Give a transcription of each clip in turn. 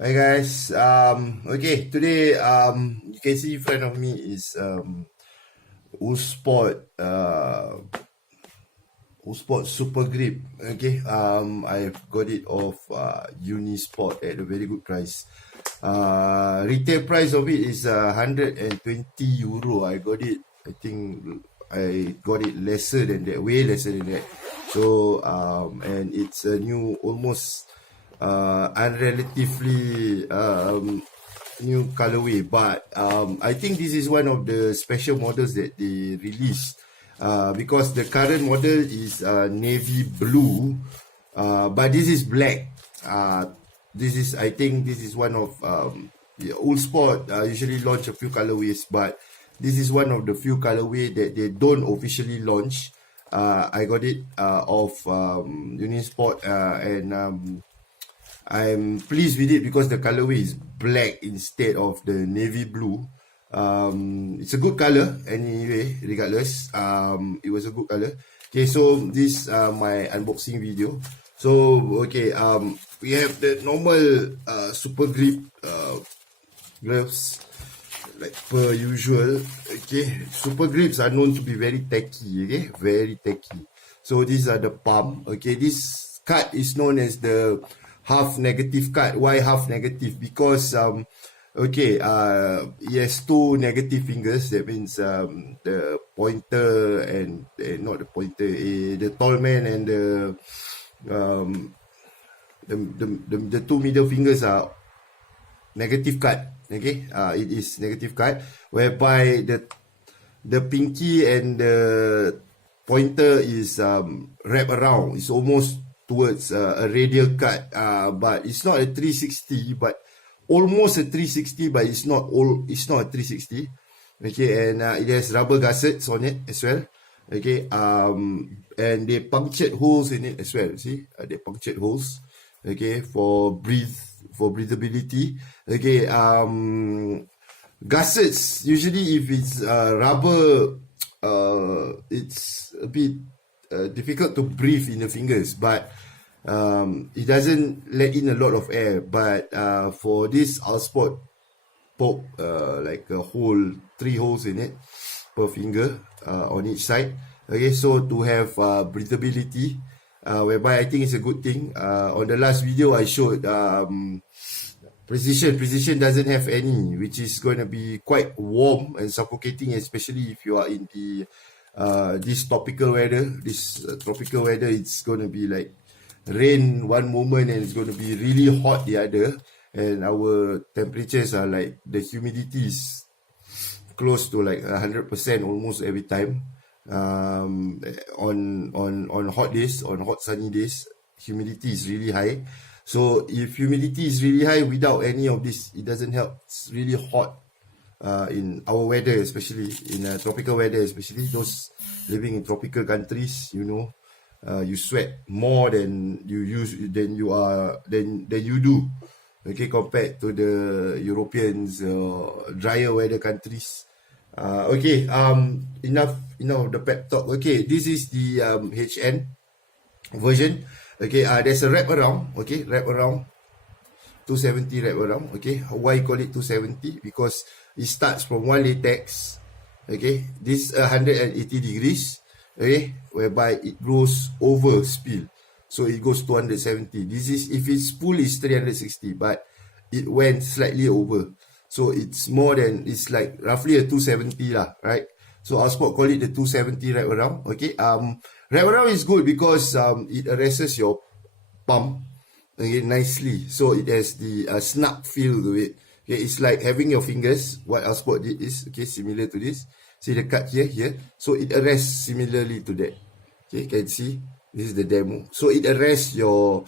Hi guys. Okay, today you can see in front of me is Usport Usport Super Grip. Okay, I've got it off Unisport at a very good price. Retail price of it is 120 euro. I got it. I think I got it lesser than that, way lesser than that. So and it's a new, almost unrelatively new colorway, but I think this is one of the special models that they released, because the current model is navy blue, but this is black. This is, I think this is one of the old sport usually launch a few colorways, but this is one of the few colorway that they don't officially launch. I got it off Unisport, and I'm pleased with it because the colorway is black instead of the navy blue. It's a good color anyway, regardless. It was a good color. Okay, so this my unboxing video. So okay, we have the normal super grip gloves like per usual. Okay, super grips are known to be very tacky. Okay, very tacky. So these are the palm. Okay, this cut is known as the half negative cut. Why half negative? Because okay, he has two negative fingers. That means the pointer and not the pointer, the tall man and um, the two middle fingers are negative cut. Okay, it is negative cut, whereby the pinky and the pointer is wrapped around. It's almost towards a radial cut, but it's not a 360, but almost a 360, but it's not all. It's not a 360. Okay, and it has rubber gussets on it as well. Okay, and they punctured holes in it as well. See, they punctured holes. Okay, for breathability. Okay, gussets, usually if it's rubber, it's a bit difficult to breathe in the fingers, but it doesn't let in a lot of air. But for this Allsport poke like a hole, 3 holes in it per finger on each side. Okay, so to have breathability, whereby I think it's a good thing. On the last video I showed precision doesn't have any, which is going to be quite warm and suffocating, especially if you are in the this tropical weather. This tropical weather, it's going to be like rain one moment and it's going to be really hot the other, and our temperatures are like, the humidity is close to like 100% almost every time. On hot days, on hot sunny days, humidity is really high. So if humidity is really high without any of this, it doesn't help. It's really hot in our weather, especially in tropical weather, especially those living in tropical countries. You know, you sweat more than you do. Okay, compared to the Europeans, drier weather countries. Okay, enough of the pep talk. Okay, this is the HN version. Okay, there's a wrap around. Okay, wrap around 270 wrap around. Okay, why I call it 270? Because it starts from one latex. Okay, this 180 degrees. Okay, whereby it goes over spill, so it goes 270. This is, if it's full, is 360, but it went slightly over. So it's more than, it's like roughly a 270 lah, right? So Allsport call it the 270 wrap around. Okay, wrap around is good because it arrests your palm, okay, nicely. So it has the snap feel to it. Okay, it's like having your fingers. What Allsport did is, okay, similar to this. See the cut here. So it arrests similarly to that. Okay, can see this is the demo. So it arrests your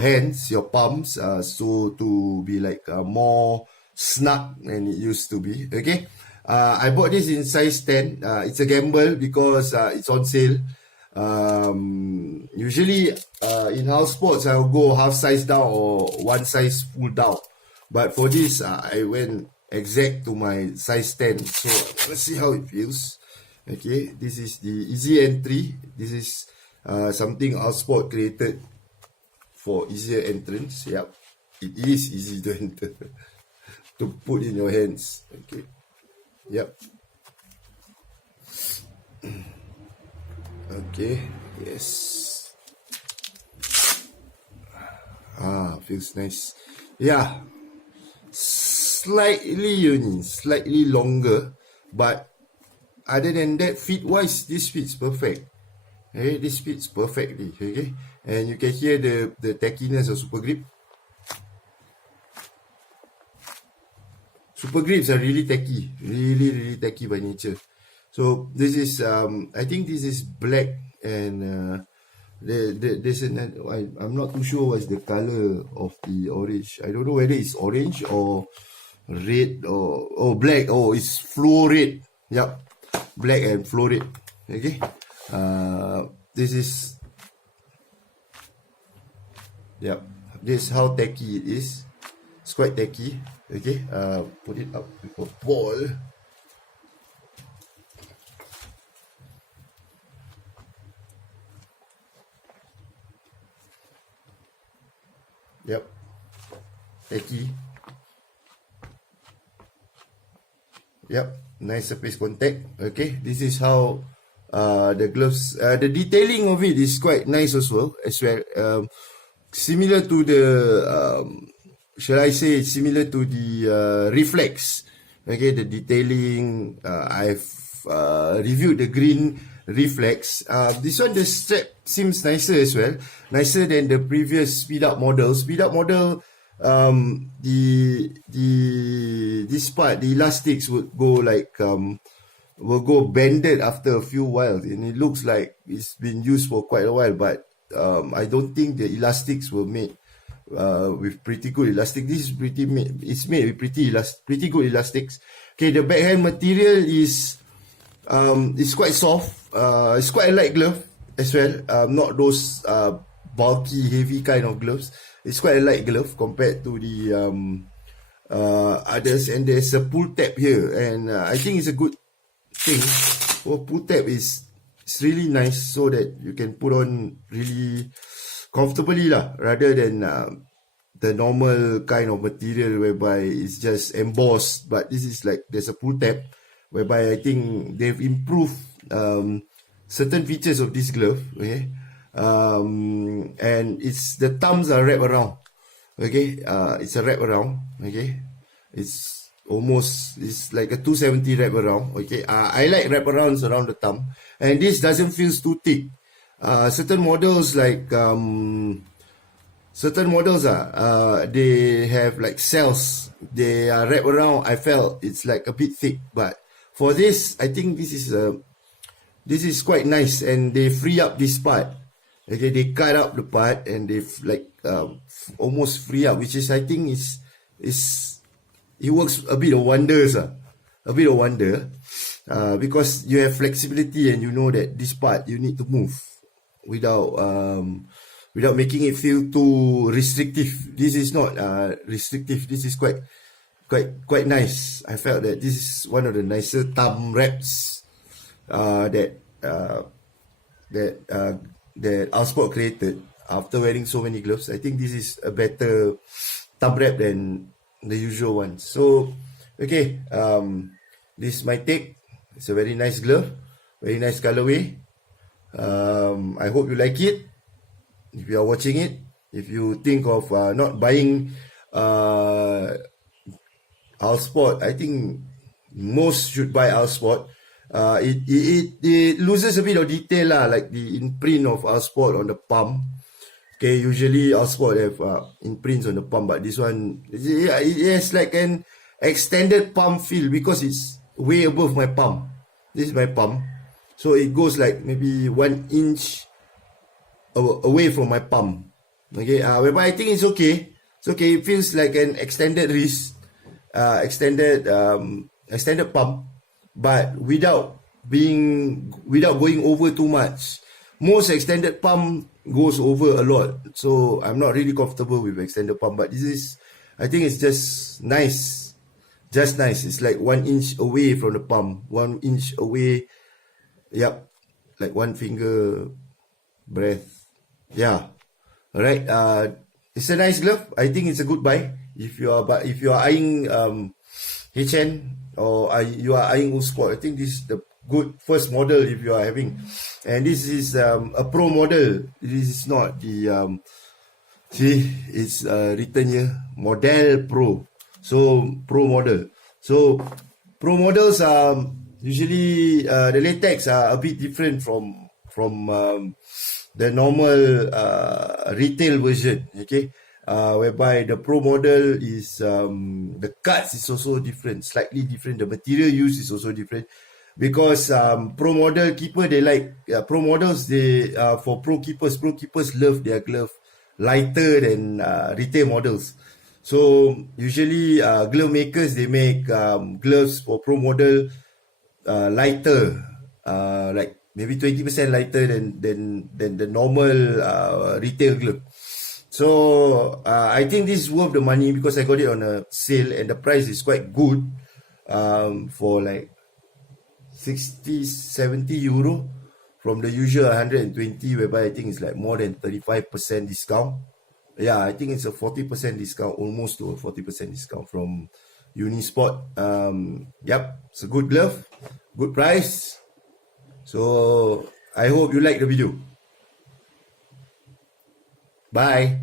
hands, your palms, so to be like more snug than it used to be. Okay, I bought this in size 10. It's a gamble because it's on sale. Usually in house sports I'll go half size down or one size full down, but for this I went exact to my size 10. So let's see how it feels. Okay, this is the easy entry. This is something Allsport created for easier entrance. Yep. it is easy to enter, to put in your hands. Okay. Yep. Okay. Yes. Feels nice. Yeah. Slightly longer, but other than that, fit wise, this fits perfect. Okay, this fits perfectly. Okay, and you can hear the tackiness of Super Grip. Super Grips are really tacky, really tacky by nature. So this is I think this is black, and there's I'm not too sure what's the color of the orange. I don't know whether it's orange or red or black. Oh, it's fluo red. Yep, black and fluo red. Okay, this is, yep, this is how tacky it is. It's quite tacky. Okay, put it up with a ball. Yep, tacky. Yep, nice surface contact. Okay, this is how the gloves, the detailing of it is quite nice as well. Similar to the shall I say, similar to the Reflex. Okay, the detailing, I've reviewed the green Reflex. This one, the strap seems nicer as well, nicer than the previous speed up model. This part, the elastics would go like will go bended after a few while, and it looks like it's been used for quite a while, but I don't think the elastics were made with pretty good elastic. This is it's made with pretty good elastics. Okay, the backhand material is it's quite soft. It's quite a light glove as well. Not those bulky, heavy kind of gloves. It's quite a light glove compared to the others. And there's a pull tab here, and I think it's a good thing. Pull tab is, it's really nice, so that you can put on really comfortably lah, rather than the normal kind of material whereby it's just embossed. But this is like, there's a pull tab, whereby I think they've improved certain features of this glove. Okay, and it's, the thumbs are wrapped around. Okay, it's a wrap around. Okay, it's almost, it's like a 270 wrap around. Okay, I like wrap arounds around the thumb, and this doesn't feel too thick. Certain models like they have like cells, they are wrapped around. I felt it's like a bit thick, but for this, I think this is quite nice, and they free up this part. Okay, they cut up the part, and they like almost free up, which is, I think, is it works a bit of wonders, because you have flexibility, and you know that this part you need to move without making it feel too restrictive. This is not restrictive. This is quite nice. I felt that this is one of the nicer thumb wraps that Allsport created after wearing so many gloves. I think this is a better thumb wrap than the usual one. So, okay, this is my take. It's a very nice glove, very nice colorway. I hope you like it. If you are watching it, if you think of not buying Allsport, I think most should buy Allsport. It loses a bit of detail lah, like the imprint of Allsport on the palm. Okay, usually Allsport have imprints on the palm, but this one, it has like an extended palm feel because it's way above my palm. This is my palm, so it goes like maybe 1 inch away from my palm. Okay, but I think it's okay. It's okay. It feels like an extended wrist, extended palm, but without going over too much. Most extended palm goes over a lot, so I'm not really comfortable with extended palm. But this is, I think it's just nice. Just nice. It's like 1 inch away from the palm. 1 inch away. Yep. Like one finger breadth. Yeah. Alright. it's a nice glove. I think it's a good buy if you are, but if you are eyeing HN or you are eyeing Usport, I think this is the good first model if you are having. And this is a pro model. This is not the see, it's written here model pro. So pro model. So pro models are usually the latex are a bit different from the normal retail version. Okay. Whereby the pro model is the cuts is also different, slightly different. The material used is also different because pro model keeper they like pro models they for pro keepers love their glove lighter than retail models. So usually glove makers they make gloves for pro model lighter, like maybe 20% lighter than the normal retail glove. So I think this is worth the money because I got it on a sale and the price is quite good, for like 60-70 euro from the usual 120, whereby I think it's like more than 35% discount. Yeah, I think it's a 40% discount, almost to a 40% discount from Unisport. Yep, it's a good glove, good price. So I hope you like the video. Bye.